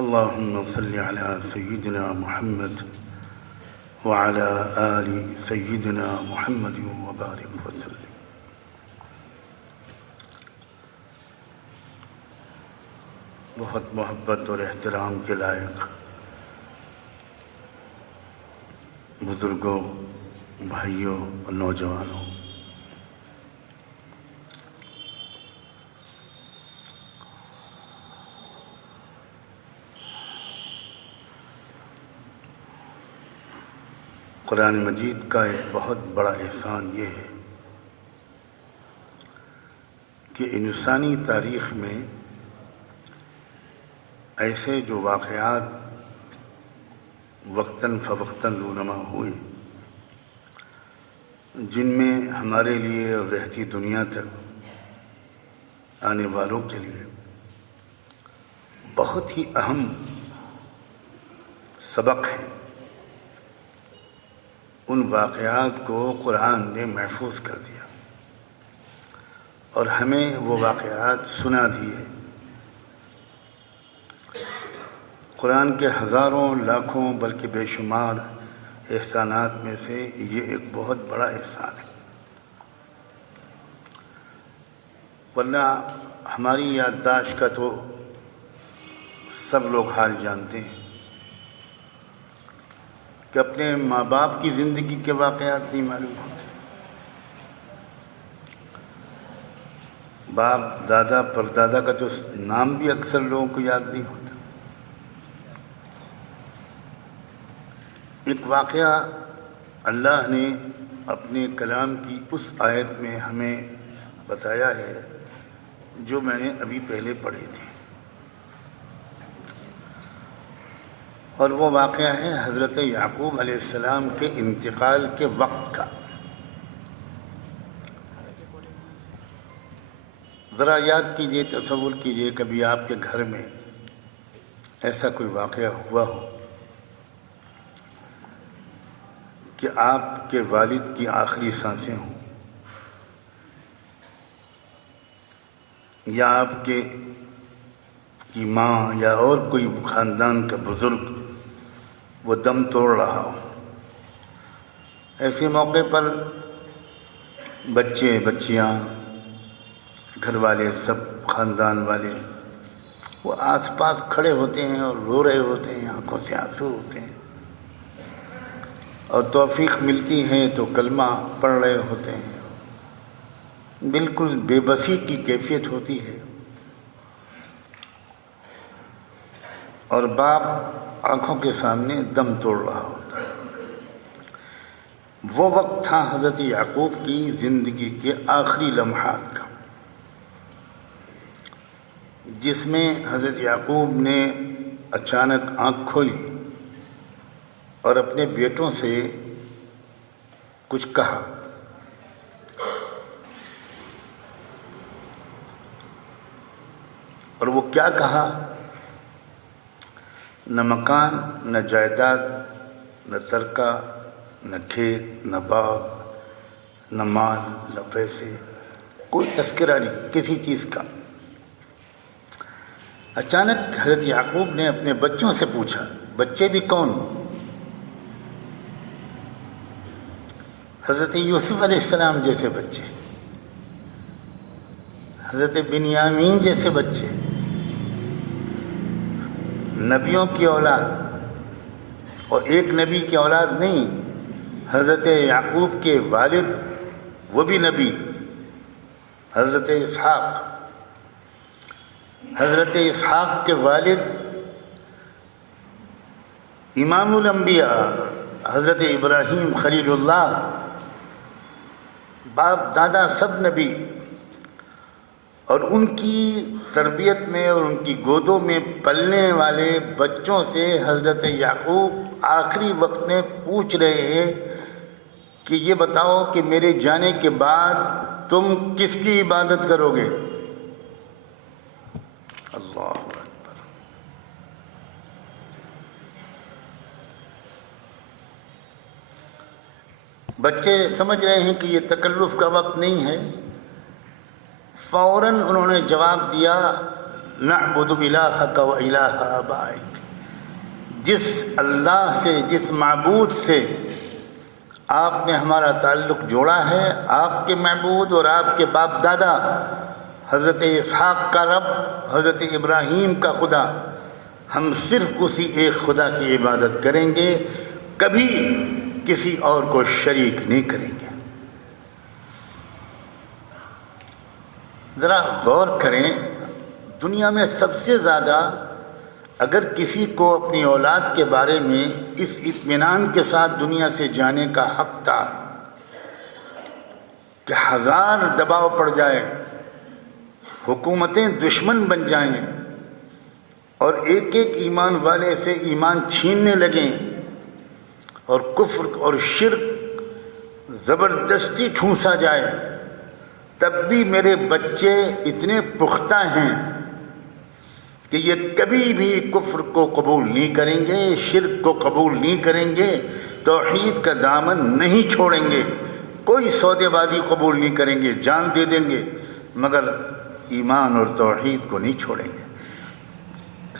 اللهم صل على سيدنا محمد وعلى آل سيدنا محمد وبارك وسلم۔ بہت محبت اور احترام کے لائق بزرگوں، بھائیوں اور نوجوانوں، قرآن مجید کا ایک بہت بڑا احسان یہ ہے کہ انسانی تاریخ میں ایسے جو واقعات وقتاً فوقتاً رونما ہوئے، جن میں ہمارے لیے اور رہتی دنیا تک آنے والوں کے لیے بہت ہی اہم سبق ہے، ان واقعات کو قرآن نے محفوظ کر دیا اور ہمیں وہ واقعات سنا دیے۔ قرآن کے ہزاروں لاکھوں بلکہ بے شمار احسانات میں سے یہ ایک بہت بڑا احسان ہے، ورنہ ہماری یادداشت کا تو سب لوگ حال جانتے ہیں کہ اپنے ماں باپ کی زندگی کے واقعات نہیں معلوم ہوتے، باپ دادا پردادا کا تو نام بھی اکثر لوگوں کو یاد نہیں ہوتا۔ ایک واقعہ اللہ نے اپنے کلام کی اس آیت میں ہمیں بتایا ہے جو میں نے ابھی پہلے پڑھی تھی، اور وہ واقعہ ہے حضرت یعقوب علیہ السلام کے انتقال کے وقت کا۔ ذرا یاد کیجئے، تصور کیجئے کبھی آپ کے گھر میں ایسا کوئی واقعہ ہوا ہو کہ آپ کے والد کی آخری سانسیں ہوں، یا آپ کی ماں یا اور کوئی خاندان کا بزرگ وہ دم توڑ رہا ہو۔ ایسے موقع پر بچے بچیاں، گھر والے، سب خاندان والے وہ آس پاس کھڑے ہوتے ہیں اور رو رہے ہوتے ہیں، آنکھوں سے آنسو ہوتے ہیں، اور توفیق ملتی ہے تو کلمہ پڑھ رہے ہوتے ہیں، بالکل بے بسی کی کیفیت ہوتی ہے، اور باپ آنکھوں کے سامنے دم توڑ رہا ہوتا ہے۔ وہ وقت تھا حضرت یعقوب کی زندگی کے آخری لمحات کا، جس میں حضرت یعقوب نے اچانک آنکھ کھولی اور اپنے بیٹوں سے کچھ کہا۔ اور وہ کیا کہا؟ نہ مکان، نہ جائیداد، نہ ترکہ، نہ کھیت، نہ باغ، نہ مال، نہ پیسے، کوئی تذکرہ نہیں کسی چیز کا۔ اچانک حضرت یعقوب نے اپنے بچوں سے پوچھا، بچے بھی کون؟ حضرت یوسف علیہ السلام جیسے بچے، حضرت بنیامین جیسے بچے، نبیوں کی اولاد، اور ایک نبی کی اولاد نہیں، حضرت یعقوب کے والد وہ بھی نبی، حضرت اسحاق، حضرت اسحاق کے والد امام الانبیاء حضرت ابراہیم خلیل اللہ، باپ دادا سب نبی، اور ان کی تربیت میں اور ان کی گودوں میں پلنے والے بچوں سے حضرت یعقوب آخری وقت میں پوچھ رہے ہیں کہ یہ بتاؤ کہ میرے جانے کے بعد تم کس کی عبادت کرو گے؟ اللہ اکبر۔ بچے سمجھ رہے ہیں کہ یہ تکلف کا وقت نہیں ہے، فوراً انہوں نے جواب دیا، نعبد الہک و الہ آبائک، جس اللہ سے، جس معبود سے آپ نے ہمارا تعلق جوڑا ہے، آپ کے معبود اور آپ کے باپ دادا حضرت اسحاق کا رب، حضرت ابراہیم کا خدا، ہم صرف اسی ایک خدا کی عبادت کریں گے، کبھی کسی اور کو شریک نہیں کریں گے۔ ذرا غور کریں، دنیا میں سب سے زیادہ اگر کسی کو اپنی اولاد کے بارے میں اس اطمینان کے ساتھ دنیا سے جانے کا حق تھا کہ ہزار دباؤ پڑ جائے، حکومتیں دشمن بن جائیں اور ایک ایک ایمان والے سے ایمان چھیننے لگیں اور کفر اور شرک زبردستی ٹھونسا جائے، تب بھی میرے بچے اتنے پختہ ہیں کہ یہ کبھی بھی کفر کو قبول نہیں کریں گے، شرک کو قبول نہیں کریں گے، توحید کا دامن نہیں چھوڑیں گے، کوئی سودے بازی قبول نہیں کریں گے، جان دے دیں گے مگر ایمان اور توحید کو نہیں چھوڑیں گے۔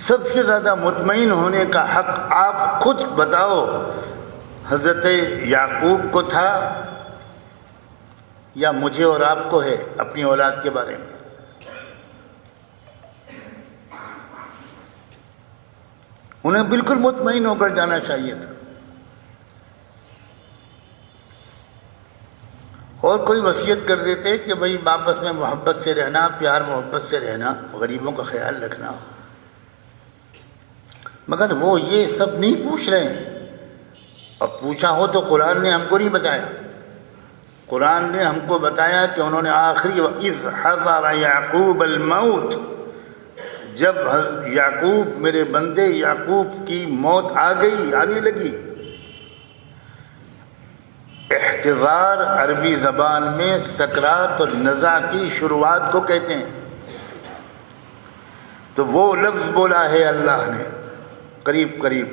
سب سے زیادہ مطمئن ہونے کا حق آپ خود بتاؤ، حضرت یعقوب کو تھا یا مجھے اور آپ کو ہے اپنی اولاد کے بارے میں؟ انہیں بالکل مطمئن ہو کر جانا چاہیے تھا۔ اور کوئی وصیت کر دیتے کہ بھئی آپس میں محبت سے رہنا، پیار محبت سے رہنا، غریبوں کا خیال رکھنا، مگر وہ یہ سب نہیں پوچھ رہے ہیں۔ اور پوچھا ہو تو قرآن نے ہم کو نہیں بتایا۔ قرآن نے ہم کو بتایا کہ انہوں نے آخری وَإِذْ حَضَرَ يَعْقُوبَ الْمَوْتِ، جب یعقوب، میرے بندے یعقوب کی موت آ گئی، آنے لگی۔ احتضار عربی زبان میں سکرات اور نزع کی شروعات کو کہتے ہیں۔ تو وہ لفظ بولا ہے اللہ نے قریب قریب،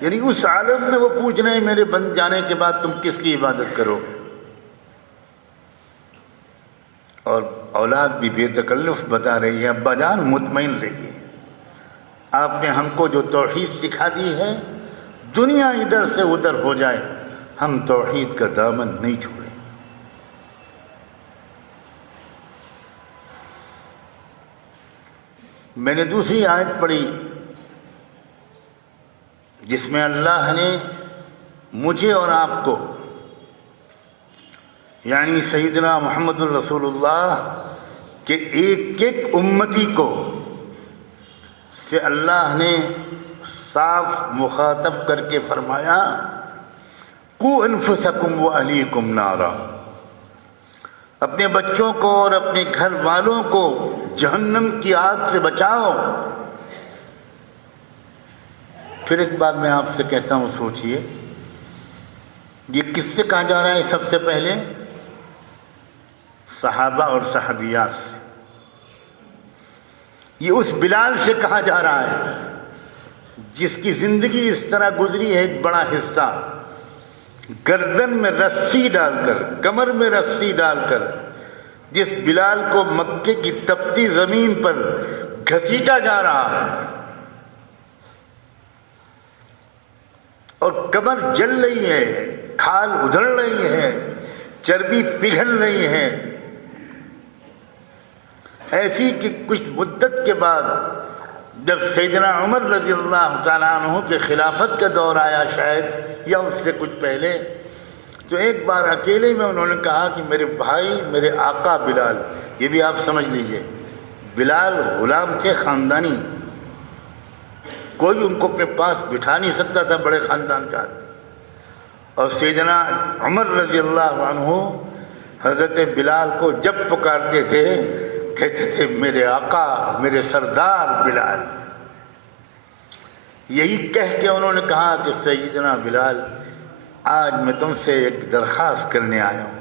یعنی اس عالم میں وہ پوچھ رہے ہیں میرے بن جانے کے بعد تم کس کی عبادت کرو گے؟ اور اولاد بھی بے تکلف بتا رہی ہے ابا جان مطمئن رہیے، آپ نے ہم کو جو توحید سکھا دی ہے، دنیا ادھر سے ادھر ہو جائے ہم توحید کا دامن نہیں چھوڑیں۔ میں نے دوسری آیت پڑھی جس میں اللہ نے مجھے اور آپ کو، یعنی سیدنا محمد الرسول اللہ کے ایک ایک امتی کو سے اللہ نے صاف مخاطب کر کے فرمایا قُوا أَنفُسَكُمْ وَأَهْلِيكُمْ نَارًا، اپنے بچوں کو اور اپنے گھر والوں کو جہنم کی آگ سے بچاؤ۔ پھر ایک بات میں آپ سے کہتا ہوں، سوچئے یہ کس سے کہا جا رہا ہے؟ سب سے پہلے صحابہ اور صحابیات سے۔ یہ اس بلال سے کہا جا رہا ہے جس کی زندگی اس طرح گزری ہے، ایک بڑا حصہ گردن میں رسی ڈال کر، کمر میں رسی ڈال کر، جس بلال کو مکے کی تپتی زمین پر گھسیٹا جا رہا ہے اور کمر جل رہی ہے، کھال ادھڑ رہی ہے، چربی پگھل رہی ہے، ایسی کہ کچھ مدت کے بعد جب سیدنا عمر رضی اللہ تعالیٰ عنہ کے خلافت کا دور آیا شاید یا اس سے کچھ پہلے، تو ایک بار اکیلے میں انہوں نے کہا کہ میرے بھائی، میرے آقا بلال، یہ بھی آپ سمجھ لیجئے، بلال غلام تھے خاندانی، کوئی ان کو اپنے پاس بٹھا نہیں سکتا تھا، بڑے خاندان کا، اور سیدنا عمر رضی اللہ عنہ حضرت بلال کو جب پکارتے تھے کہتے تھے میرے آقا، میرے سردار بلال۔ یہی کہہ کے انہوں نے کہا کہ سیدنا بلال، آج میں تم سے ایک درخواست کرنے آیا ہوں،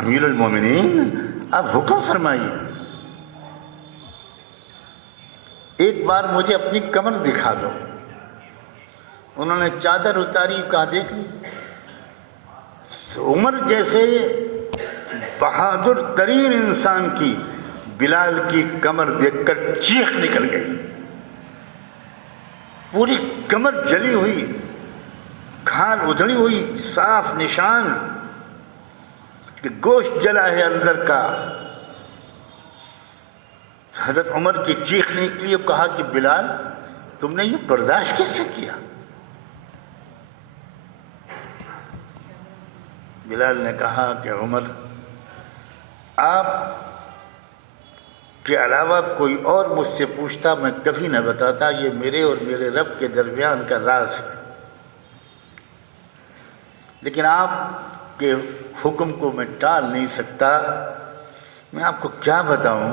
امیر المومنین آپ حکم فرمائیے، ایک بار مجھے اپنی کمر دکھا دو۔ انہوں نے چادر اتاری، کہا دیکھ لی۔ عمر جیسے بہادر ترین انسان کی بلال کی کمر دیکھ کر چیخ نکل گئی۔ پوری کمر جلی ہوئی، کھال ادھڑی ہوئی، صاف نشان کہ گوشت جلا ہے اندر کا۔ حضرت عمر کی چیخ نکلی اور کہا کہ بلال تم نے یہ برداشت کیسے کیا؟ بلال نے کہا کہ عمر آپ کے علاوہ کوئی اور مجھ سے پوچھتا میں کبھی نہ بتاتا، یہ میرے اور میرے رب کے درمیان کا راز ہے، لیکن آپ کے حکم کو میں ٹال نہیں سکتا۔ میں آپ کو کیا بتاؤں،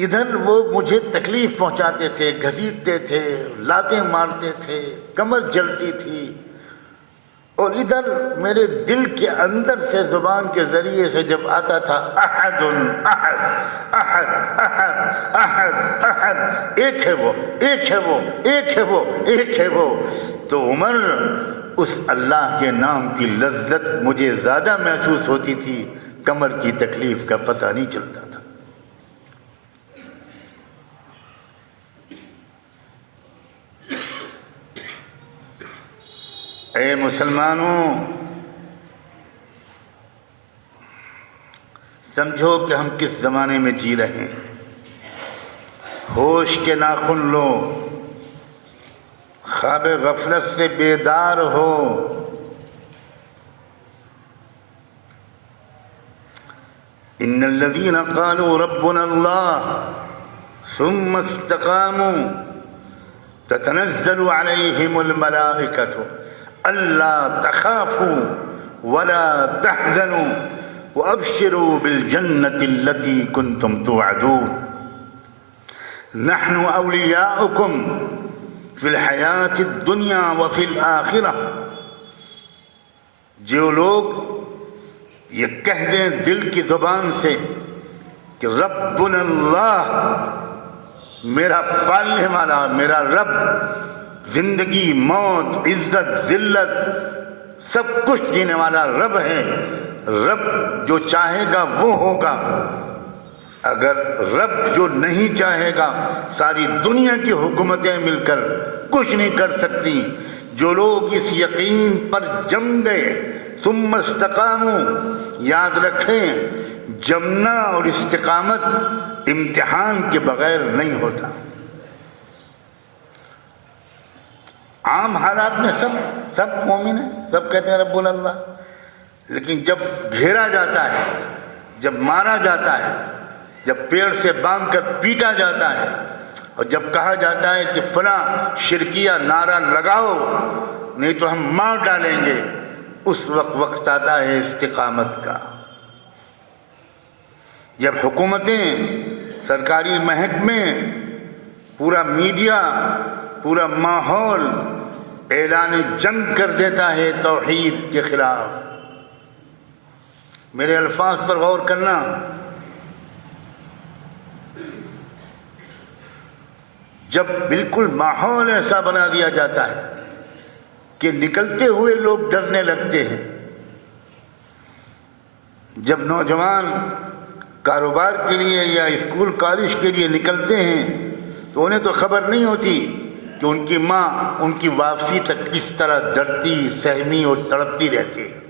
ادھر وہ مجھے تکلیف پہنچاتے تھے، گھسیٹتے تھے، لاتیں مارتے تھے، کمر جلتی تھی، اور ادھر میرے دل کے اندر سے زبان کے ذریعے سے جب آتا تھا احد احد احد احد احد احد، ایک ہے وہ، ایک ہے وہ، ایک ہے وہ، ایک ہے وہ، تو عمر اس اللہ کے نام کی لذت مجھے زیادہ محسوس ہوتی تھی، کمر کی تکلیف کا پتہ نہیں چلتا تھا۔ اے مسلمانوں، سمجھو کہ ہم کس زمانے میں جی رہے ہیں۔ ہوش کے ناخن لو، خواب غفلت سے بیدار ہو۔ ان الذين قالوا ربنا الله ثم استقاموا تتنزل عليهم الملائكة ألا تخافوا ولا تحزنوا وأبشروا بالجنة التي كنتم توعدون نحن أولياؤكم في الحياة الدنيا وفي الآخرة۔ جو لوگ یہ کہہ دیں دل کی زبان سے کہ ربنا اللہ، میرا پالنے والا، میرا رب، زندگی موت عزت ذلت سب کچھ دینے والا رب ہے، رب جو چاہے گا وہ ہوگا، اگر رب جو نہیں چاہے گا ساری دنیا کی حکومتیں مل کر کچھ نہیں کر سکتی۔ جو لوگ اس یقین پر جم گئے، ثم استقاموا، یاد رکھیں جمنا اور استقامت امتحان کے بغیر نہیں ہوتا۔ عام حالات میں سب مومن ہیں، سب کہتے ہیں ربنا اللہ، لیکن جب گھیرا جاتا ہے، جب مارا جاتا ہے، جب پیڑ سے باندھ کر پیٹا جاتا ہے، اور جب کہا جاتا ہے کہ فلاں شرکیہ نعرہ لگاؤ نہیں تو ہم مار ڈالیں گے، اس وقت آتا ہے استقامت کا۔ جب حکومتیں، سرکاری محکمے، پورا میڈیا، پورا ماحول اعلان جنگ کر دیتا ہے توحید کے خلاف۔ میرے الفاظ پر غور کرنا، جب بالکل ماحول ایسا بنا دیا جاتا ہے کہ نکلتے ہوئے لوگ ڈرنے لگتے ہیں، جب نوجوان کاروبار کے لیے یا اسکول کالج کے لیے نکلتے ہیں تو انہیں تو خبر نہیں ہوتی کہ ان کی ماں ان کی واپسی تک کس طرح ڈرتی، سہمی اور تڑپتی رہتی ہے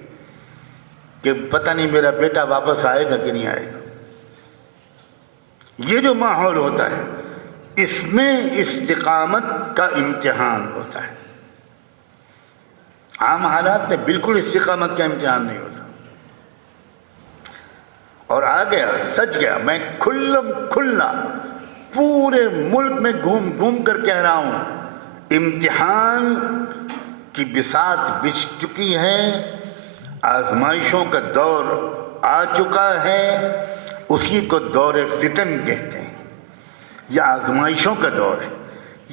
کہ پتہ نہیں میرا بیٹا واپس آئے گا کہ نہیں آئے گا۔ یہ جو ماحول ہوتا ہے اس میں استقامت کا امتحان ہوتا ہے۔ عام حالات میں بالکل استقامت کا امتحان نہیں ہوتا۔ اور آ گیا، سچ گیا، میں کھلا پورے ملک میں گھوم کر کہہ رہا ہوں، امتحان کی بساط بچھ چکی ہے، آزمائشوں کا دور آ چکا ہے، اسی کو دور فتن کہتے ہیں۔ یہ آزمائشوں کا دور ہے،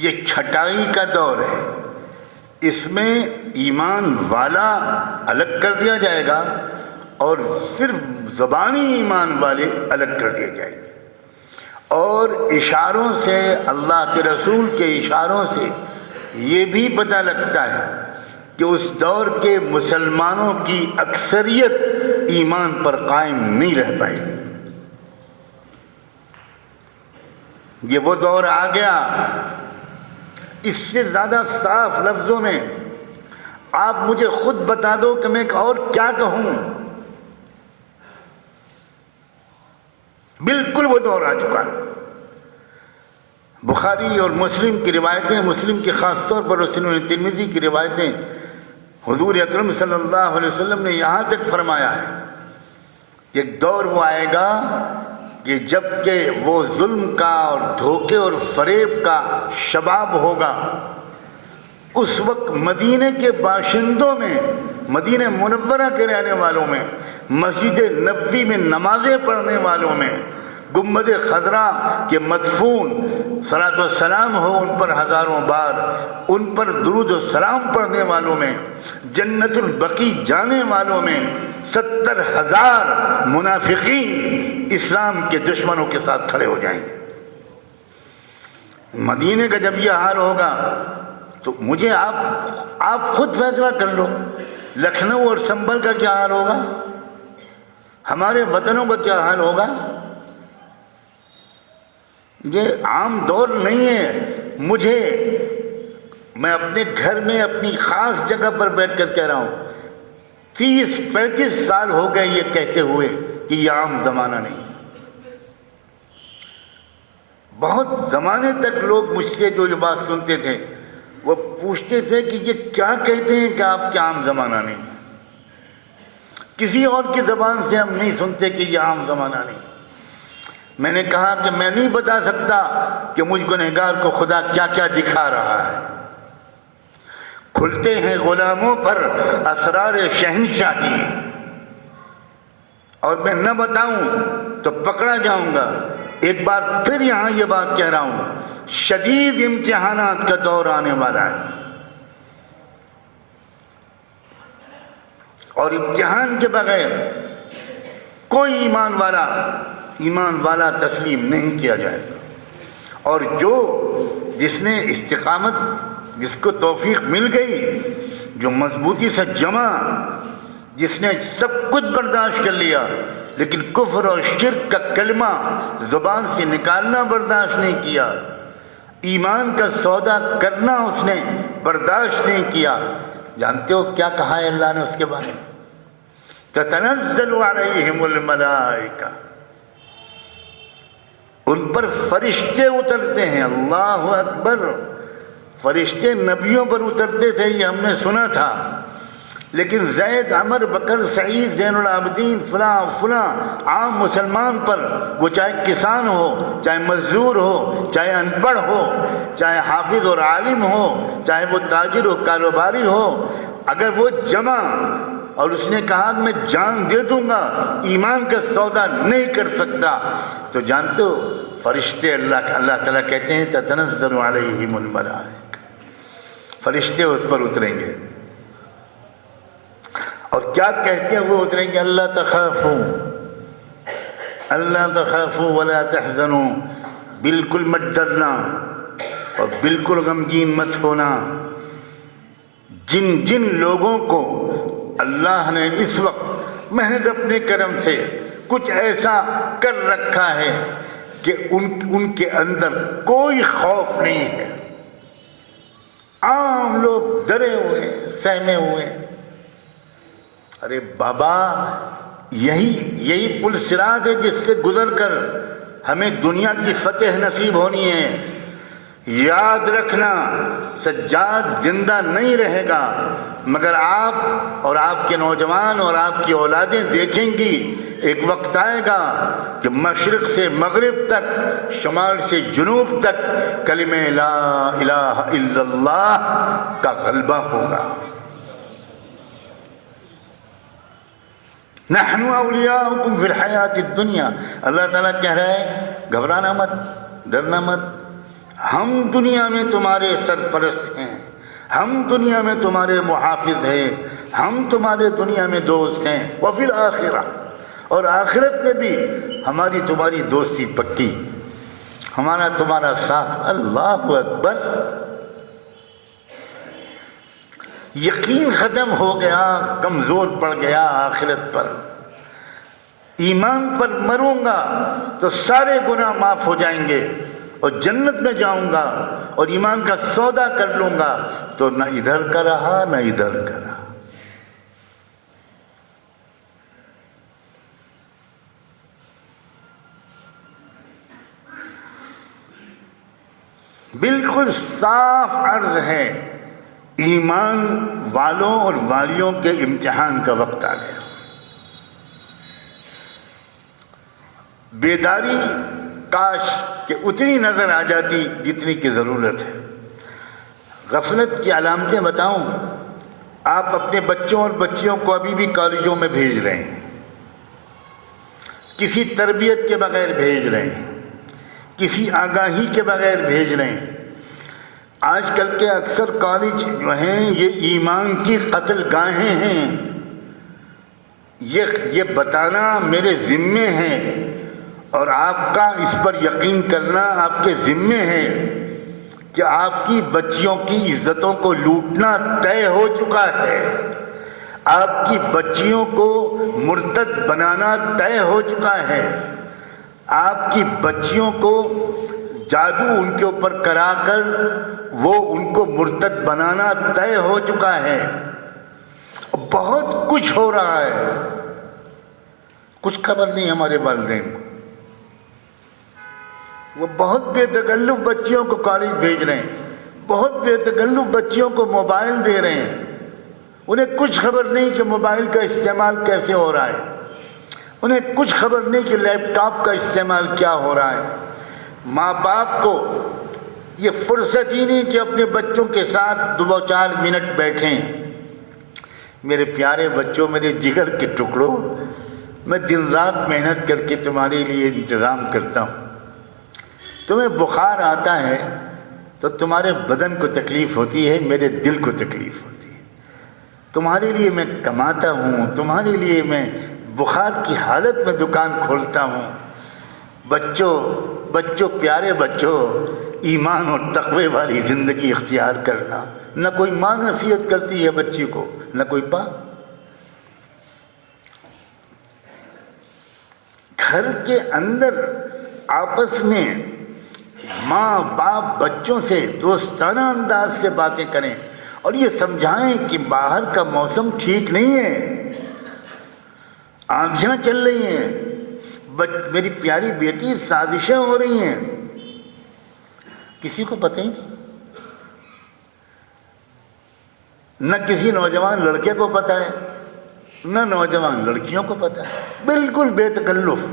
یہ چھٹائی کا دور ہے۔ اس میں ایمان والا الگ کر دیا جائے گا اور صرف زبانی ایمان والے الگ کر دیے جائیں گے، اور اشاروں سے، اللہ کے رسول کے اشاروں سے یہ بھی پتہ لگتا ہے کہ اس دور کے مسلمانوں کی اکثریت ایمان پر قائم نہیں رہ پائے گی۔ یہ وہ دور آ گیا، اس سے زیادہ صاف لفظوں میں آپ مجھے خود بتا دو کہ میں اور کیا کہوں. بالکل وہ دور آ چکا ہے. بخاری اور مسلم کی روایتیں، مسلم کی خاص طور پر سنن ترمذی کی روایتیں، حضور اکرم صلی اللہ علیہ وسلم نے یہاں تک فرمایا ہے کہ ایک دور وہ آئے گا کہ جب کہ وہ ظلم کا اور دھوکے اور فریب کا شباب ہوگا، اس وقت مدینے کے باشندوں میں، مدینہ منورہ کے رہنے والوں میں، مسجد نبوی میں نمازیں پڑھنے والوں میں، گنبد خضرا کے مدفون صلاۃ و سلام ہو ان پر ہزاروں بار، ان پر درود و سلام پڑھنے والوں میں، جنت البقیع جانے والوں میں 70,000 منافقین اسلام کے دشمنوں کے ساتھ کھڑے ہو جائیں گے. مدینے کا جب یہ حال ہوگا تو مجھے آپ خود فیصلہ کر لو. لکھنؤ اور سنبھل کا کیا حال ہوگا، ہمارے وطنوں کا کیا حال ہوگا. یہ عام دور نہیں ہے. میں اپنے گھر میں اپنی خاص جگہ پر بیٹھ کر کہہ رہا ہوں، 30-35 سال ہو گئے یہ کہتے ہوئے کہ یہ عام زمانہ نہیں. بہت زمانے تک لوگ مجھ سے جو بات سنتے تھے وہ پوچھتے تھے کہ یہ کیا کہتے ہیں کہ آپ کے عام زمانہ نہیں. کسی اور کی زبان سے ہم نہیں سنتے کہ یہ عام زمانہ نہیں. میں نے کہا کہ میں نہیں بتا سکتا کہ مجھ گنہگار کو خدا کیا کیا دکھا رہا ہے. کھلتے ہیں غلاموں پر اسرار شہنشاہی، اور میں نہ بتاؤں تو پکڑا جاؤں گا. ایک بار پھر یہاں یہ بات کہہ رہا ہوں، شدید امتحانات کا دور آنے والا ہے، اور امتحان کے بغیر کوئی ایمان والا تسلیم نہیں کیا جائے گا. اور جس نے استقامت، جس کو توفیق مل گئی، جو مضبوطی سے جمع، جس نے سب کچھ برداشت کر لیا لیکن کفر اور شرک کا کلمہ زبان سے نکالنا برداشت نہیں کیا، ایمان کا سودا کرنا اس نے برداشت نہیں کیا، جانتے ہو کیا کہا ہے اللہ نے اس کے بارے میں؟ تتنزل علیہم الملائکہ، ان پر فرشتے اترتے ہیں. اللہ اکبر. فرشتے نبیوں پر اترتے تھے یہ ہم نے سنا تھا، لیکن زید، عمر، بکر، سعید، زین العابدین، فلاں عام مسلمان پر، وہ چاہے کسان ہو، چاہے مزدور ہو، چاہے ان پڑھ ہو، چاہے حافظ اور عالم ہو، چاہے وہ تاجر و کاروباری ہو، اگر وہ جمع اور اس نے کہا کہ میں جان دے دوں گا، ایمان کا سودا نہیں کر سکتا، تو جانتے ہو فرشتے اللہ تعالیٰ کہتے ہیں تتنزل علیہم الملائکہ، فرشتے اس پر اتریں گے. اور کیا کہتے ہیں وہ اتریں گے؟ اللہ تخافوا ولا تحزنوا، بالکل مت ڈرنا اور بالکل غمگین مت ہونا. جن لوگوں کو اللہ نے اس وقت محض اپنے کرم سے کچھ ایسا کر رکھا ہے کہ ان کے اندر کوئی خوف نہیں ہے، عام لوگ ڈرے ہوئے، سہمے ہوئے. ارے بابا، یہی پل صراط ہے جس سے گزر کر ہمیں دنیا کی فتح نصیب ہونی ہے. یاد رکھنا، سجاد زندہ نہیں رہے گا مگر آپ اور آپ کے نوجوان اور آپ کی اولادیں دیکھیں گی ایک وقت آئے گا کہ مشرق سے مغرب تک، شمال سے جنوب تک کلمہ لا الہ الا اللہ کا غلبہ ہوگا. نحن اولیاؤکم فی الحیات الدنیا، اللہ تعالیٰ کہہ رہا ہے گھبرانا مت، ڈرنا مت، ہم دنیا میں تمہارے سرپرست ہیں، ہم دنیا میں تمہارے محافظ ہیں، ہم تمہارے دنیا میں دوست ہیں. وفی الآخرہ، اور آخرت میں بھی ہماری تمہاری دوستی پکی، ہمارا تمہارا ساتھ. اللہ اکبر. یقین ختم ہو گیا، کمزور پڑ گیا آخرت پر. ایمان پر مروں گا تو سارے گناہ معاف ہو جائیں گے، اور جنت میں جاؤں گا اور ایمان کا سودا کر لوں گا، تو نہ ادھر کا رہا نہ ادھر کا رہا۔ بالکل صاف عرض ہے، ایمان والوں اور والیوں کے امتحان کا وقت آ گیا۔ بیداری کاش کہ اتنی نظر آ جاتی جتنی کی ضرورت ہے۔ غفلت کی علامتیں بتاؤں، آپ اپنے بچوں اور بچیوں کو ابھی بھی کالجوں میں بھیج رہے ہیں، کسی تربیت کے بغیر بھیج رہے ہیں، کسی آگاہی کے بغیر بھیج رہے ہیں۔ آج کل کے اکثر کالج جو ہیں یہ ایمان کی قتل گاہیں ہیں۔ یہ بتانا میرے ذمے ہے اور آپ کا اس پر یقین کرنا آپ کے ذمے ہے کہ آپ کی بچیوں کی عزتوں کو لوٹنا طے ہو چکا ہے، آپ کی بچیوں کو مرتد بنانا طے ہو چکا ہے، آپ کی بچیوں کو جادو ان کے اوپر کرا کر وہ ان کو مرتد بنانا طے ہو چکا ہے۔ بہت کچھ ہو رہا ہے، کچھ خبر نہیں ہمارے والدین کو۔ وہ بہت بے تکلف بچیوں کو کالج بھیج رہے ہیں، بہت بے تکلف بچیوں کو موبائل دے رہے ہیں، انہیں کچھ خبر نہیں کہ موبائل کا استعمال کیسے ہو رہا ہے، انہیں کچھ خبر نہیں کہ لیپ ٹاپ کا استعمال کیا ہو رہا ہے۔ ماں باپ کو یہ فرصت ہی نہیں کہ اپنے بچوں کے ساتھ 2-4 منٹ بیٹھیں۔ میرے پیارے بچوں، میرے جگر کے ٹکڑوں، میں دن رات محنت کر کے تمہارے لیے انتظام کرتا ہوں۔ تمہیں بخار آتا ہے تو تمہارے بدن کو تکلیف ہوتی ہے، میرے دل کو تکلیف ہوتی ہے۔ تمہارے لیے میں کماتا ہوں، تمہارے لیے میں بخار کی حالت میں دکان کھولتا ہوں۔ بچوں پیارے بچوں، ایمان اور تقوی والی زندگی اختیار کرنا۔ نہ کوئی ماں نصیحت کرتی ہے بچی کو، نہ کوئی باپ۔ گھر کے اندر آپس میں ماں باپ بچوں سے دوستانہ انداز سے باتیں کریں اور یہ سمجھائیں کہ باہر کا موسم ٹھیک نہیں ہے، آندھیاں چل رہی ہیں، میری پیاری بیٹی سازشیں ہو رہی ہیں۔ کسی کو پتہ ہی نہیں، نہ کسی نوجوان لڑکے کو پتہ ہے نہ نوجوان لڑکیوں کو پتہ ہے، بالکل بے تکلف۔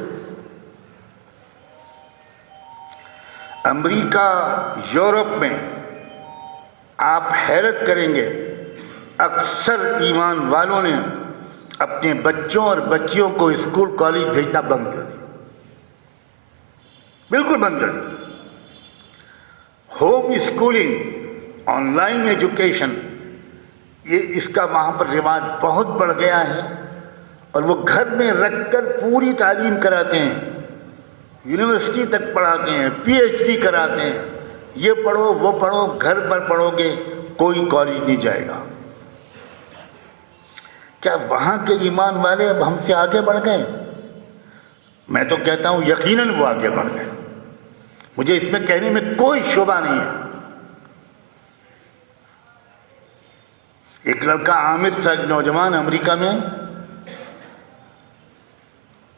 امریکہ، یورپ میں آپ حیرت کریں گے، اکثر ایمان والوں نے اپنے بچوں اور بچیوں کو اسکول کالج بھیجنا بند کر دیا، بالکل بند کر دیا۔ Home schooling, online education, اس کا وہاں پر رواج بہت بڑھ گیا ہے، اور وہ گھر میں رکھ کر پوری تعلیم کراتے ہیں، یونیورسٹی تک پڑھاتے ہیں، پی ایچ ڈی کراتے ہیں۔ یہ پڑھو وہ پڑھو، گھر پر پڑھو گے، کوئی کالج نہیں جائے گا۔ کیا وہاں کے ایمان والے اب ہم سے آگے بڑھ گئے؟ میں تو کہتا ہوں یقیناً وہ آگے بڑھ گئے، مجھے اس میں کہنے میں کوئی شبہ نہیں ہے۔ ایک لڑکا عامر تھا، ایک نوجوان امریکہ میں،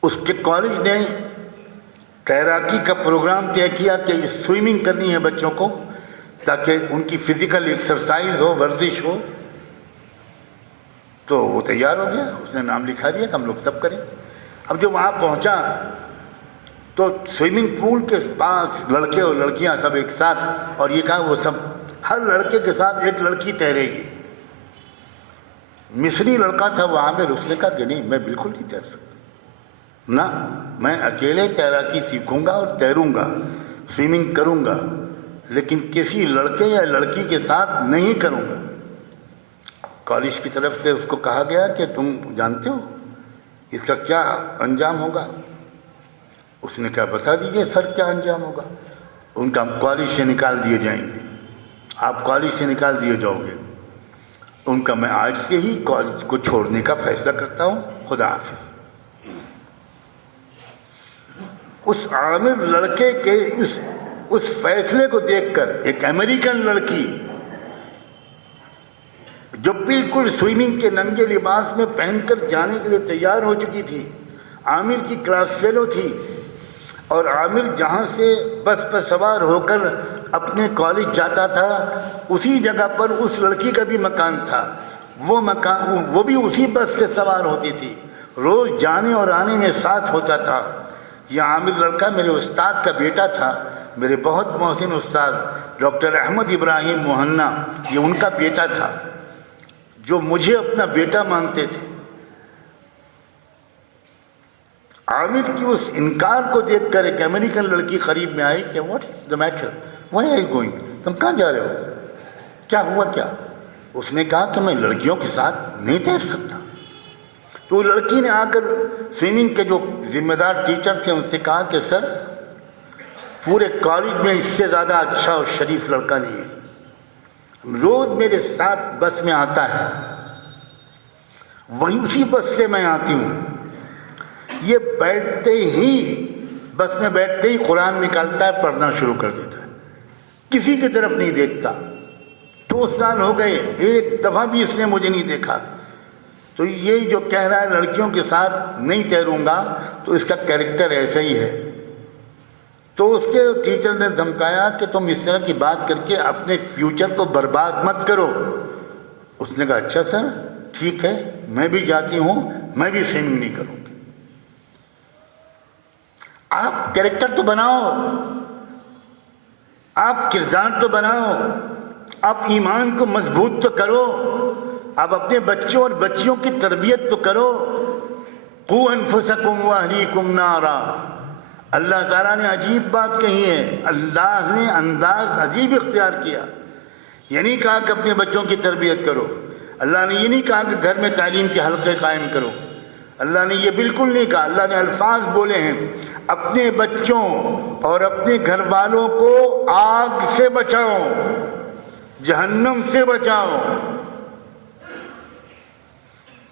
اس کے کالج نے تیراکی کا پروگرام طے کیا کہ سوئمنگ کرنی ہے بچوں کو تاکہ ان کی فزیکل ایکسرسائز ہو، ورزش ہو۔ تو وہ تیار ہو گیا، اس نے نام لکھا دیا کہ ہم لوگ سب کریں۔ اب جو وہاں پہنچا تو سوئمنگ پول کے پاس لڑکے اور لڑکیاں سب ایک ساتھ، اور یہ کہا وہ سب ہر لڑکے کے ساتھ ایک لڑکی تیرے گی۔ مصری لڑکا تھا وہ عامر، اس نے کہا کہ نہیں، میں بالکل نہیں تیر سکتا، نہ میں اکیلے تیراکی سیکھوں گا اور تیروں گا، سوئمنگ کروں گا، لیکن کسی لڑکے یا لڑکی کے ساتھ نہیں کروں گا۔ کالج کی طرف سے اس کو کہا گیا کہ تم جانتے ہو اس کا کیا انجام ہوگا؟ اس نے کہا بتا دیجئے سر کیا انجام ہوگا؟ ان کا کالج سے نکال دیے جائیں گے، آپ کالج سے نکال دیے جاؤ گے۔ ان کا میں آج سے ہی کالج کو چھوڑنے کا فیصلہ کرتا ہوں، خدا حافظ۔ اس عامر لڑکے کے اس اس فیصلے کو دیکھ کر ایک امریکن لڑکی جو بالکل سوئمنگ کے ننگے لباس میں پہن کر جانے کے لیے تیار ہو چکی تھی، عامر کی کلاس فیلو تھی، اور عامر جہاں سے بس پر سوار ہو کر اپنے کالج جاتا تھا اسی جگہ پر اس لڑکی کا بھی مکان تھا، وہ بھی اسی بس سے سوار ہوتی تھی، روز جانے اور آنے میں ساتھ ہوتا تھا۔ یہ عامر لڑکا میرے استاد کا بیٹا تھا، میرے بہت محسن استاد ڈاکٹر احمد ابراہیم موہنا، یہ ان کا بیٹا تھا جو مجھے اپنا بیٹا مانتے تھے۔ عامر کی اس انکار کو دیکھ کر ایک امریکن لڑکی قریب میں آئی کہ واٹ از دا میٹر، وہاں آئی گوئنگ، تم کہاں جا رہے ہو، کیا ہوا کیا؟ اس نے کہا کہ میں لڑکیوں کے ساتھ نہیں تیر سکتا۔ تو لڑکی نے آ کر سوئمنگ کے جو ذمہ دار ٹیچر تھے ان سے کہا کہ سر پورے کالج میں اس سے زیادہ اچھا اور شریف لڑکا نہیں ہے، روز میرے ساتھ بس میں آتا ہے، وہی اسی بس سے میں آتی ہوں، یہ بیٹھتے ہی بس میں بیٹھتے ہی قرآن نکالتا ہے، پڑھنا شروع کر دیتا ہے، کسی کی طرف نہیں دیکھتا۔ 2 سال ہو گئے، ایک دفعہ بھی اس نے مجھے نہیں دیکھا۔ تو یہ جو کہہ رہا ہے لڑکیوں کے ساتھ نہیں تیروں گا، تو اس کا کیریکٹر ایسا ہی ہے۔ تو اس کے ٹیچر نے دھمکایا کہ تم اس طرح کی بات کر کے اپنے فیوچر کو برباد مت کرو۔ اس نے کہا اچھا سر ٹھیک ہے، میں بھی جاتی ہوں، میں بھی سوئمنگ نہیں کروں گی۔ آپ کیریکٹر تو بناؤ، آپ کردار تو بناؤ، آپ ایمان کو مضبوط تو کرو، آپ اپنے بچوں اور بچیوں کی تربیت تو کرو۔ قوا انفسکم واہلیکم نارا، اللہ تعالیٰ نے عجیب بات کہی ہے، اللہ نے انداز عجیب اختیار کیا۔ یہ نہیں کہا کہ اپنے بچوں کی تربیت کرو، اللہ نے یہ نہیں کہا کہ گھر میں تعلیم کے حلقے قائم کرو، اللہ نے یہ بالکل نہیں کہا۔ اللہ نے الفاظ بولے ہیں اپنے بچوں اور اپنے گھر والوں کو آگ سے بچاؤ، جہنم سے بچاؤ۔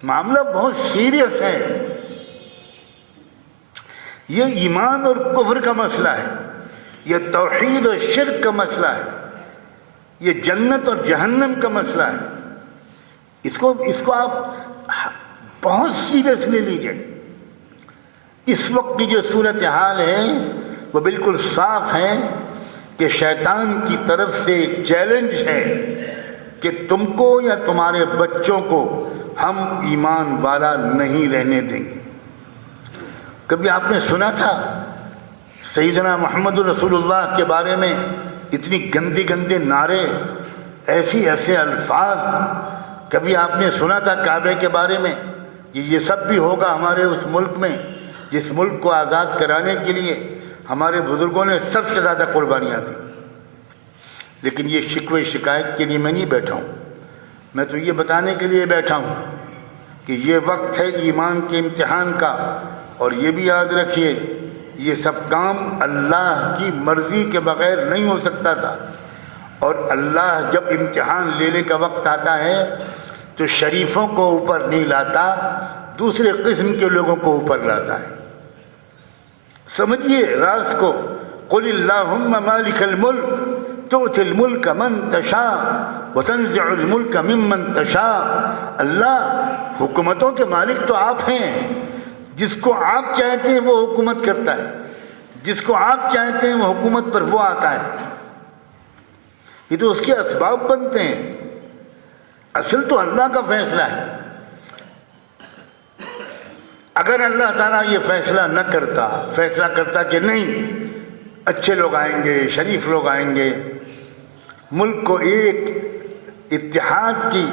معاملہ بہت سیریس ہے، یہ ایمان اور کفر کا مسئلہ ہے، یہ توحید اور شرک کا مسئلہ ہے، یہ جنت اور جہنم کا مسئلہ ہے۔ اس کو آپ بہت سیریس لے لیجئے۔ اس وقت کی جو صورتحال ہے وہ بالکل صاف ہے کہ شیطان کی طرف سے چیلنج ہے کہ تم کو یا تمہارے بچوں کو ہم ایمان والا نہیں رہنے دیں گے۔ کبھی آپ نے سنا تھا سیدنا محمد رسول اللہ کے بارے میں اتنی گندے نعرے، ایسے الفاظ؟ کبھی آپ نے سنا تھا کعبے کے بارے میں یہ سب بھی ہوگا ہمارے اس ملک میں جس ملک کو آزاد کرانے کے لیے ہمارے بزرگوں نے سب سے زیادہ قربانیاں دی؟ لیکن یہ شکوے شکایت کے لیے میں نہیں بیٹھا ہوں، میں تو یہ بتانے کے لیے بیٹھا ہوں کہ یہ وقت ہے ایمان کے امتحان کا، اور یہ بھی یاد رکھیے یہ سب کام اللہ کی مرضی کے بغیر نہیں ہو سکتا تھا، اور اللہ جب امتحان لینے کا وقت آتا ہے تو شریفوں کو اوپر نہیں لاتا، دوسرے قسم کے لوگوں کو اوپر لاتا ہے۔ سمجھیے راز کو، قل اللہم مالک الملک تؤتی الملک من تشاء وتنزع الملک ممن تشاء۔ اللہ حکومتوں کے مالک تو آپ ہیں، جس کو آپ چاہتے ہیں وہ حکومت کرتا ہے، جس کو آپ چاہتے ہیں وہ حکومت پر وہ آتا ہے۔ یہ تو اس کے اسباب بنتے ہیں، اصل تو اللہ کا فیصلہ ہے۔ اگر اللہ تعالیٰ یہ فیصلہ نہ کرتا، فیصلہ کرتا کہ نہیں اچھے لوگ آئیں گے، شریف لوگ آئیں گے، ملک کو ایک اتحاد کی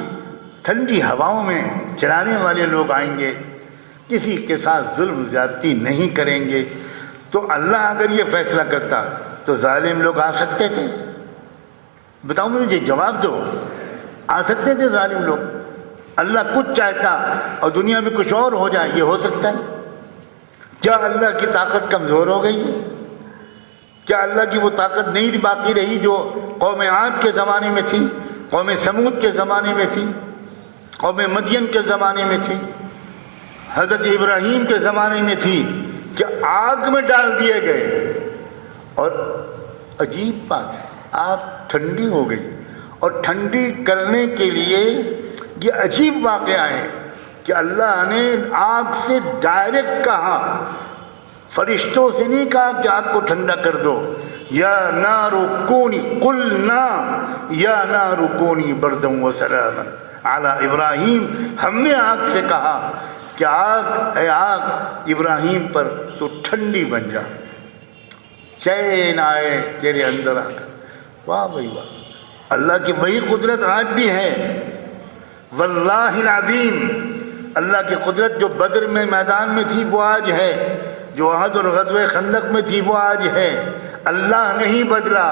ٹھنڈی ہواؤں میں چلانے والے لوگ آئیں گے، کسی کے ساتھ ظلم زیادتی نہیں کریں گے، تو اللہ اگر یہ فیصلہ کرتا تو ظالم لوگ آ سکتے تھے؟ بتاؤ مجھے، جواب دو، آ سکتے تھے ظالم لوگ؟ اللہ کچھ چاہتا اور دنیا میں کچھ اور ہو جائے، یہ ہو سکتا ہے؟ کیا اللہ کی طاقت کمزور ہو گئی ہے؟ کیا اللہ کی وہ طاقت نہیں باقی رہی جو قوم عاد کے زمانے میں تھی، قوم سمود کے زمانے میں تھی، قوم مدین کے زمانے میں تھی، حضرت ابراہیم کے زمانے میں تھی، کہ آگ میں ڈال دیے گئے اور عجیب بات ہے، آگ ٹھنڈی ہو گئی، اور ٹھنڈی کرنے کے لیے یہ عجیب واقعہ ہے کہ اللہ نے آگ سے ڈائریکٹ کہا، فرشتوں سے نہیں کہا کہ آگ کو ٹھنڈا کر دو. یا نار کونی قلنا یا نار کونی بردا وسلاما علی ابراہیم. ہم نے آگ سے کہا کہ آگ، اے آگ، ابراہیم پر تو ٹھنڈی بن جا، چین آئے تیرے اندر آ کر. واہ بھائی واہ، اللہ کی وہی قدرت آج بھی ہے. واللہ العظیم، اللہ کی قدرت جو بدر میں میدان میں تھی وہ آج ہے، جو احد اور غزوہ خندق میں تھی وہ آج ہے. اللہ نہیں بدلا،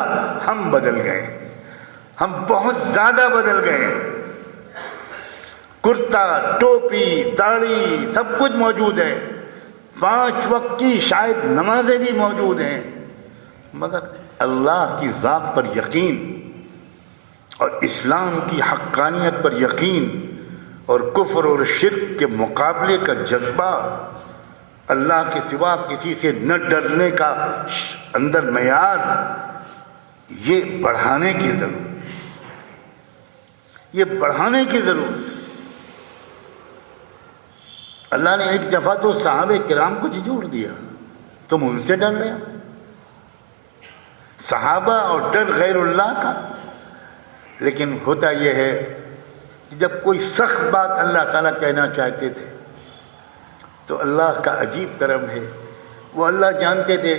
ہم بدل گئے، ہم بہت زیادہ بدل گئے. کرتا، ٹوپی، داڑھی سب کچھ موجود ہے، 5 وقت کی شاید نمازیں بھی موجود ہیں، مگر اللہ کی ذات پر یقین اور اسلام کی حقانیت پر یقین اور کفر اور شرک کے مقابلے کا جذبہ، اللہ کے سوا کسی سے نہ ڈرنے کا اندر معیار، یہ بڑھانے کی ضرورت، یہ بڑھانے کی ضرورت. اللہ نے ایک دفعہ تو صحابہ کرام کو جھجھوڑ دیا، تم ان سے ڈر رہے ہو. صحابہ اور ڈر غیر اللہ کا. لیکن ہوتا یہ ہے کہ جب کوئی سخت بات اللہ تعالیٰ کہنا چاہتے تھے تو اللہ کا عجیب کرم ہے، وہ اللہ جانتے تھے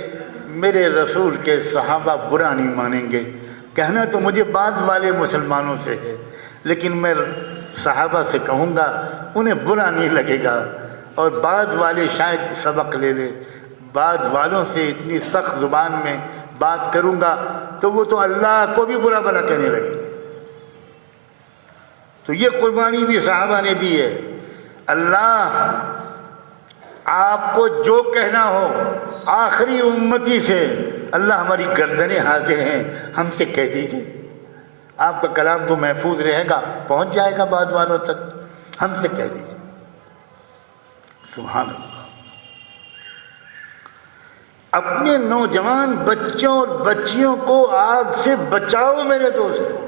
میرے رسول کے صحابہ برا نہیں مانیں گے. کہنا تو مجھے بعد والے مسلمانوں سے ہے، لیکن میں صحابہ سے کہوں گا انہیں برا نہیں لگے گا، اور بعد والے شاید سبق لے لے. بعد والوں سے اتنی سخت زبان میں بات کروں گا تو وہ تو اللہ کو بھی برا بھلا کہنے لگے. تو یہ قربانی بھی صحابہ نے دی ہے. اللہ آپ کو جو کہنا ہو آخری امتی سے، اللہ ہماری گردنیں حاضر ہیں، ہم سے کہہ دیجیے. آپ کا کلام تو محفوظ رہے گا، پہنچ جائے گا بعد والوں تک، ہم سے کہہ دیجیے. سبحان اللہ. اپنے نوجوان بچوں اور بچیوں کو آگ سے بچاؤ میرے دوستو.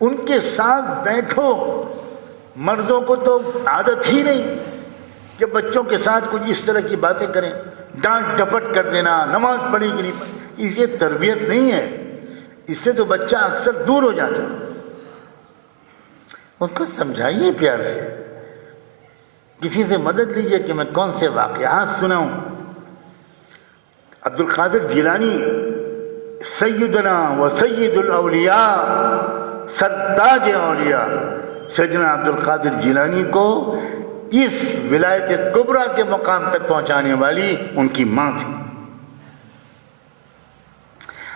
ان کے ساتھ بیٹھو. مردوں کو تو عادت ہی نہیں کہ بچوں کے ساتھ کچھ اس طرح کی باتیں کریں، ڈانٹ ڈپٹ کر دینا، نماز پڑھی کہ نہیں پڑھی، اس یہ تربیت نہیں ہے. اس سے تو بچہ اکثر دور ہو جاتا ہے. اس کو سمجھائیے پیار سے، کسی سے مدد لیجیے کہ میں کون سے واقعات سناؤں. عبد القادر جیلانی سیدنا و سید الاولیاء، سرداج اولیاء، سیدنا عبد القادر جیلانی کو اس ولایت کبریٰ کے مقام تک پہنچانے والی ان کی ماں تھی.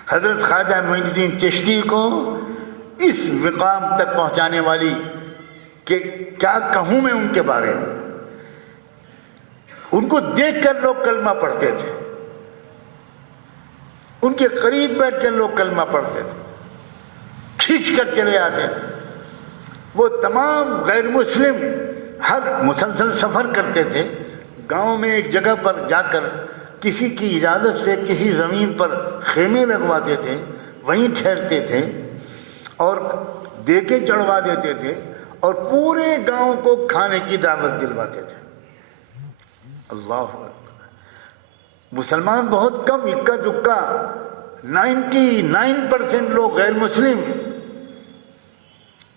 حضرت خواجہ معین الدین چشتی کو اس مقام تک پہنچانے والی کہ کیا کہوں میں ان کے بارے میں. ان کو دیکھ کر لوگ کلمہ پڑھتے تھے، ان کے قریب بیٹھ کر لوگ کلمہ پڑھتے تھے، کھینچ کر چلے آتے تھے. وہ تمام غیر مسلم ہر مسلسل سفر کرتے تھے. گاؤں میں ایک جگہ پر جا کر کسی کی اجازت سے کسی زمین پر خیمے لگواتے تھے، وہیں ٹھہرتے تھے اور دیگیں چڑھوا دیتے تھے اور پورے گاؤں کو کھانے کی دعوت دلواتے تھے. اللہ اکبر. مسلمان بہت کم، اکا دکا، 99% لوگ غیر مسلم.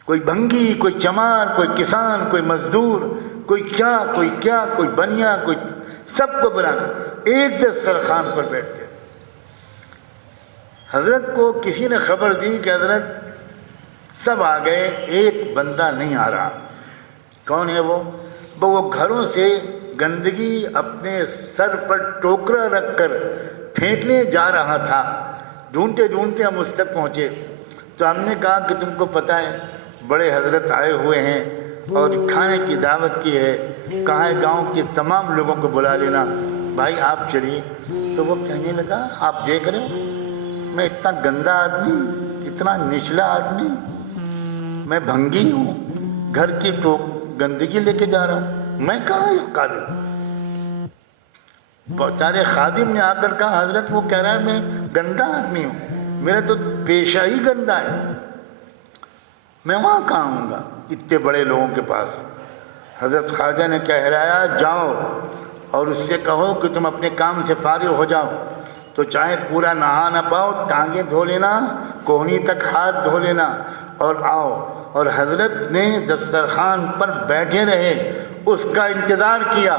کوئی بھنگی، کوئی چمار، کوئی کسان، کوئی مزدور، کوئی کیا، کوئی بنیا، کوئی، سب کو بلا کر ایک دسترخوان پر بیٹھتے. حضرت کو کسی نے خبر دی کہ حضرت سب آ گئے، ایک بندہ نہیں آ رہا. کون ہے وہ گھروں سے گندگی اپنے سر پر ٹوکرا رکھ کر پھینکنے جا رہا تھا. ڈھونڈتے ڈھونڈتے ہم اس تک پہنچے تو ہم نے کہا کہ تم کو پتہ ہے بڑے حضرت آئے ہوئے ہیں اور کھانے کی دعوت کی ہے، کہا ہے گاؤں کے تمام لوگوں کو بلا لینا، بھائی آپ چلیے. تو وہ کہنے لگا آپ دیکھ رہے ہو میں اتنا گندا آدمی، اتنا نچلا آدمی، میں بھنگی ہوں، گھر کی گندگی لے کے جا رہا ہوں، میں کہاں اس قابل. بیچارے خادم نے آ کر کہا حضرت وہ کہہ رہا ہے میں گندا آدمی ہوں، میرا تو پیشہ ہی گندا ہے، میں وہاں کہاں ہوں گا اتنے بڑے لوگوں کے پاس۔ حضرت خواجہ نے کہلایا جاؤ اور اس سے کہو کہ تم اپنے کام سے فارغ ہو جاؤ، تو چاہے پورا نہا نہ پاؤ، ٹانگیں دھو لینا، کوہنی تک ہاتھ دھو لینا اور آؤ۔ اور حضرت نے دسترخوان پر بیٹھے رہے، اس کا انتظار کیا،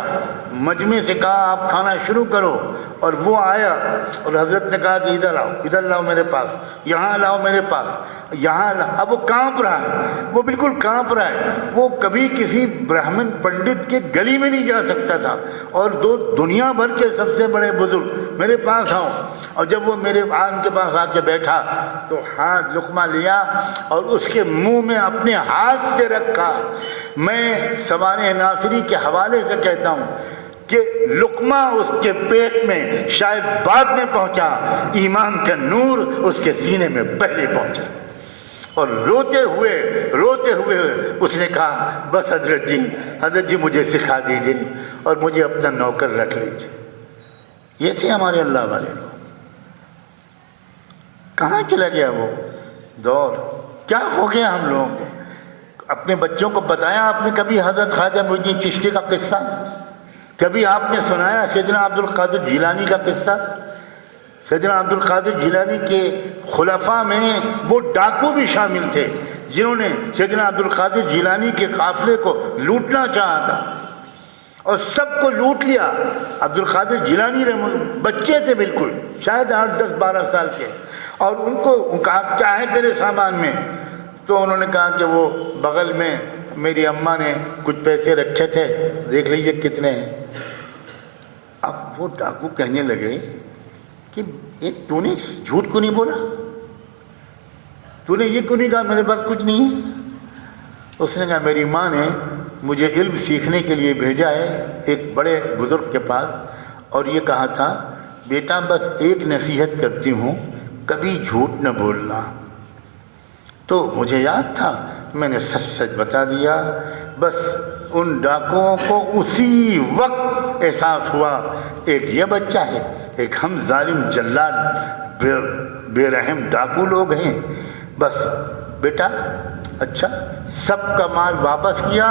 مجمع سے کہا آپ کھانا شروع کرو، اور وہ آیا اور حضرت نے کہا کہ ادھر آؤ، ادھر لاؤ میرے پاس، یہاں لاؤ میرے پاس، یہاں لاؤ۔ اب وہ کانپ رہا ہے، وہ بالکل کانپ رہا ہے، وہ کبھی کسی برہمن پنڈت کے گلی میں نہیں جا سکتا تھا، اور دنیا بھر کے سب سے بڑے بزرگ میرے پاس آؤ۔ اور جب وہ میرے آن کے پاس آ کے بیٹھا تو ہاتھ لقمہ لیا اور اس کے منہ میں اپنے ہاتھ سے رکھا۔ میں سوانح ناصری کے حوالے سے کہتا ہوں کہ لقمہ اس کے پیٹ میں شاید بعد میں پہنچا، ایمان کا نور اس کے سینے میں پہلے پہنچا، اور روتے ہوئے اس نے کہا بس حضرت جی مجھے سکھا دیجئے اور مجھے اپنا نوکر رکھ لیجئے۔ یہ تھے ہمارے اللہ والے لوگ۔ کہاں چلا گیا وہ دور؟ کیا ہو گیا ہم لوگوں کو؟ اپنے بچوں کو بتایا آپ نے کبھی حضرت خواجہ معین الدین چشتی کا قصہ؟ کبھی آپ نے سنایا سیدنا عبد القادر جیلانی کا قصہ؟ سیدنا عبد القادر جیلانی کے خلفاء میں وہ ڈاکو بھی شامل تھے جنہوں نے سیدنا عبد القادر جیلانی کے قافلے کو لوٹنا چاہا تھا اور سب کو لوٹ لیا۔ عبد القادر جیلانی بچے تھے بالکل، شاید 8 10 12 سال کے، اور ان کو کہا کیا ہے تیرے سامان میں؟ تو انہوں نے کہا کہ وہ بغل میں میری اماں نے کچھ پیسے رکھے تھے، دیکھ لیجئے کتنے ہیں۔ اب وہ ڈاکو کہنے لگے کہ تو نے جھوٹ کیوں نہیں بولا؟ تو نے یہ کیوں نہیں کہا میرے پاس کچھ نہیں ہے؟ اس نے کہا میری ماں نے مجھے علم سیکھنے کے لیے بھیجا ہے ایک بڑے بزرگ کے پاس، اور یہ کہا تھا بیٹا بس ایک نصیحت کرتی ہوں، کبھی جھوٹ نہ بولنا۔ تو مجھے یاد تھا، میں نے سچ سچ بتا دیا۔ بس ان ڈاکوؤں کو اسی وقت احساس ہوا ایک یہ بچہ ہے، ایک ہم ظالم جلاد بے رحم ڈاکو لوگ ہیں۔ بس بیٹا اچھا، سب کا مال واپس کیا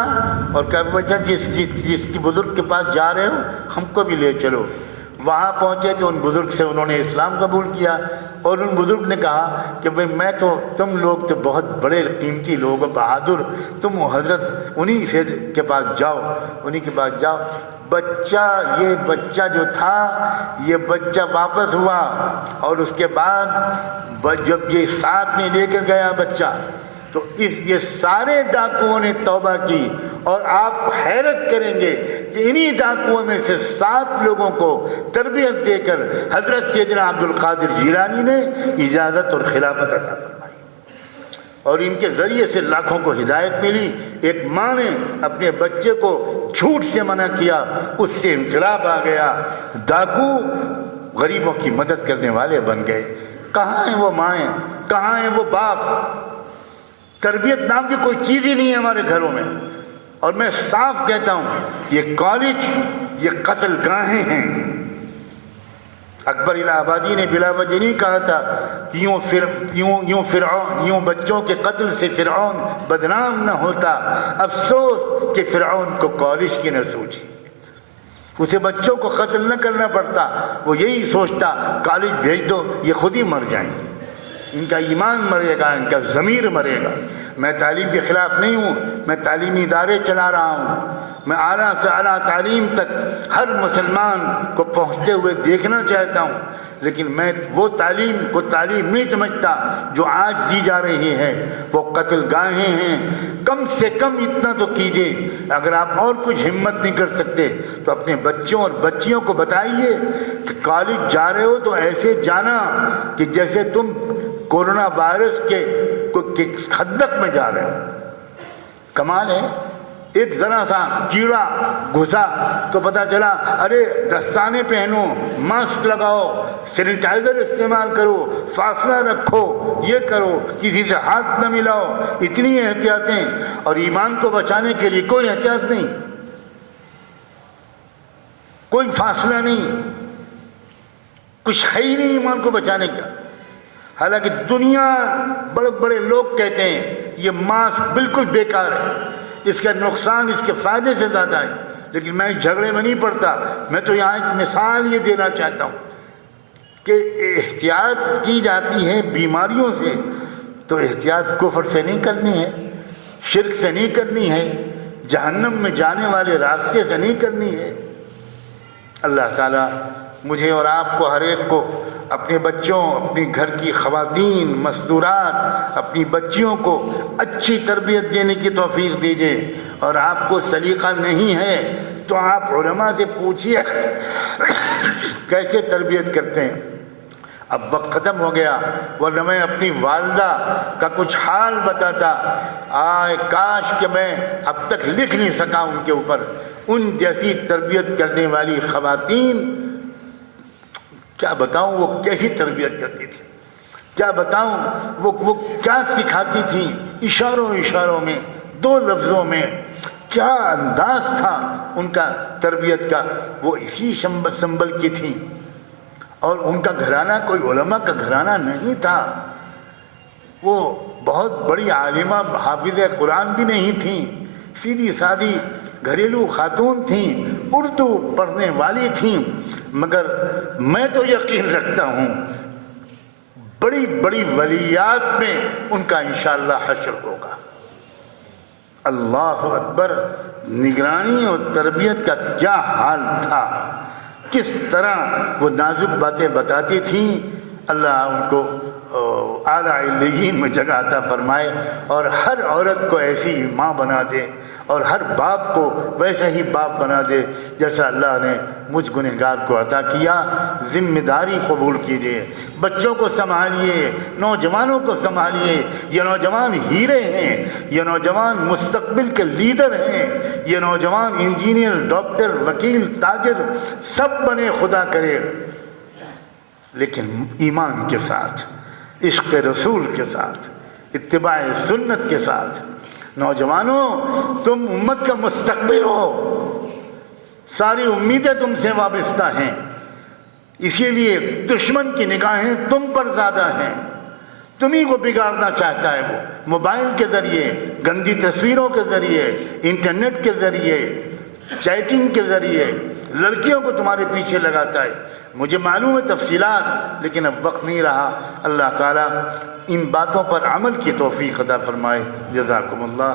اور کہا بیٹا جس کی بزرگ کے پاس جا رہے ہو ہم کو بھی لے چلو۔ وہاں پہنچے تو ان بزرگ سے انہوں نے اسلام قبول کیا، اور ان بزرگ نے کہا کہ بھئی میں تو تم لوگ تو بہت بڑے قیمتی لوگ ہو، بہادر، تم حضرت انہی سے کے پاس جاؤ، انہی کے پاس جاؤ۔ یہ بچہ جو تھا یہ بچہ واپس ہوا، اور اس کے بعد جب یہ ساتھ میں لے کے گیا بچہ تو یہ سارے ڈاکوؤں نے توبہ کی، اور آپ حیرت کریں گے کہ انہی ڈاکوؤں میں سے 7 لوگوں کو تربیت دے کر حضرت سیدنا عبد القادر جیلانی نے اجازت اور خلافت عطا فرمائی، اور ان کے ذریعے سے لاکھوں کو ہدایت ملی۔ ایک ماں نے اپنے بچے کو جھوٹ سے منع کیا، اس سے انقلاب آ گیا، ڈاکو غریبوں کی مدد کرنے والے بن گئے۔ کہاں ہیں وہ مائیں، کہاں ہیں وہ باپ؟ تربیت نام کی کوئی چیز ہی نہیں ہے ہمارے گھروں میں، اور میں صاف کہتا ہوں یہ کالج، یہ قتل گاہیں ہیں۔ اکبر الہ آبادی نے بلا وجہ نہیں کہا تھا کہ یوں بچوں کے قتل سے فرعون بدنام نہ ہوتا، افسوس کہ فرعون کو کالج کی نہ سوچی، اسے بچوں کو قتل نہ کرنا پڑتا، وہ یہی سوچتا کالج بھیج دو یہ خود ہی مر جائیں گے، ان کا ایمان مرے گا، ان کا ضمیر مرے گا۔ میں تعلیم کے خلاف نہیں ہوں، میں تعلیمی ادارے چلا رہا ہوں، میں اعلیٰ سے اعلیٰ تعلیم تک ہر مسلمان کو پہنچتے ہوئے دیکھنا چاہتا ہوں، لیکن میں وہ تعلیم کو تعلیم نہیں سمجھتا جو آج دی جا رہی ہے، وہ قتل گاہیں ہیں۔ کم سے کم اتنا تو کیجیے، اگر آپ اور کچھ ہمت نہیں کر سکتے تو اپنے بچوں اور بچیوں کو بتائیے کہ کالج جا رہے ہو تو ایسے جانا کہ جیسے تم کورونا وائرس کے خندق میں جا رہے ہو۔ کمال ہے، ایک ذرا سا کیڑا گھسا تو پتا چلا ارے دستانے پہنو، ماسک لگاؤ، سینیٹائزر استعمال کرو، فاصلہ رکھو، یہ کرو، کسی سے ہاتھ نہ ملاؤ، اتنی احتیاطیں، اور ایمان کو بچانے کے لیے کوئی احتیاط نہیں۔ کوئی فاصلہ نہیں، کچھ ہے ہی نہیں ایمان کو بچانے کا۔ حالانکہ دنیا بڑے بڑے لوگ کہتے ہیں یہ ماسک بالکل بیکار ہے، اس کا نقصان اس کے فائدے سے زیادہ ہے، لیکن میں اس جھگڑے میں نہیں پڑتا۔ میں تو یہاں ایک مثال یہ دینا چاہتا ہوں کہ احتیاط کی جاتی ہے بیماریوں سے، تو احتیاط کفر سے نہیں کرنی ہے، شرک سے نہیں کرنی ہے، جہنم میں جانے والے راستے سے نہیں کرنی ہے۔ اللہ تعالیٰ مجھے اور آپ کو، ہر ایک کو، اپنے بچوں، اپنی گھر کی خواتین، مستورات، اپنی بچیوں کو اچھی تربیت دینے کی توفیق دیجیے۔ اور آپ کو سلیقہ نہیں ہے تو آپ علماء سے پوچھیے کیسے تربیت کرتے ہیں۔ اب وقت ختم ہو گیا، ورنہ میں اپنی والدہ کا کچھ حال بتاتا، آئے کاش کہ میں اب تک لکھ نہیں سکا ان کے اوپر۔ ان جیسی تربیت کرنے والی خواتین، کیا بتاؤں وہ کیسی تربیت کرتی تھی، کیا بتاؤں وہ کیا سکھاتی تھی، اشاروں میں، دو لفظوں میں، کیا انداز تھا ان کا تربیت کا، وہ اسی سنبل کی تھی۔ اور ان کا گھرانہ کوئی علماء کا گھرانہ نہیں تھا، وہ بہت بڑی عالمہ حافظ قرآن بھی نہیں تھیں، سیدھی سادی گھریلو خاتون تھیں، اردو پڑھنے والی تھیں، مگر میں تو یقین رکھتا ہوں بڑی بڑی ولیات میں ان کا انشاءاللہ حشر ہوگا۔ اللہ اکبر! نگرانی اور تربیت کا کیا حال تھا، کس طرح وہ نازک باتیں بتاتی تھیں۔ اللہ ان کو اعلیٰ علیین میں جگہ عطا فرمائے، اور ہر عورت کو ایسی ماں بنا دے، اور ہر باپ کو ویسا ہی باپ بنا دے جیسا اللہ نے مجھ گنہگار کو عطا کیا۔ ذمہ داری قبول کیجیے، بچوں کو سنبھالیے، نوجوانوں کو سنبھالیے۔ یہ نوجوان ہیرے ہیں، یہ نوجوان مستقبل کے لیڈر ہیں، یہ نوجوان انجینئر، ڈاکٹر، وکیل، تاجر سب بنے، خدا کرے، لیکن ایمان کے ساتھ، عشق رسول کے ساتھ، اتباع سنت کے ساتھ۔ نوجوانوں، تم امت کا مستقبل ہو، ساری امیدیں تم سے وابستہ ہیں، اسی لیے دشمن کی نگاہیں تم پر زیادہ ہیں، تمہیں کو بگاڑنا چاہتا ہے وہ، موبائل کے ذریعے، گندی تصویروں کے ذریعے، انٹرنیٹ کے ذریعے، چیٹنگ کے ذریعے لڑکیوں کو تمہارے پیچھے لگاتا ہے۔ مجھے معلوم ہے تفصیلات، لیکن اب وقت نہیں رہا۔ اللہ تعالیٰ ان باتوں پر عمل کی توفیق عطا فرمائے۔ جزاکم اللہ۔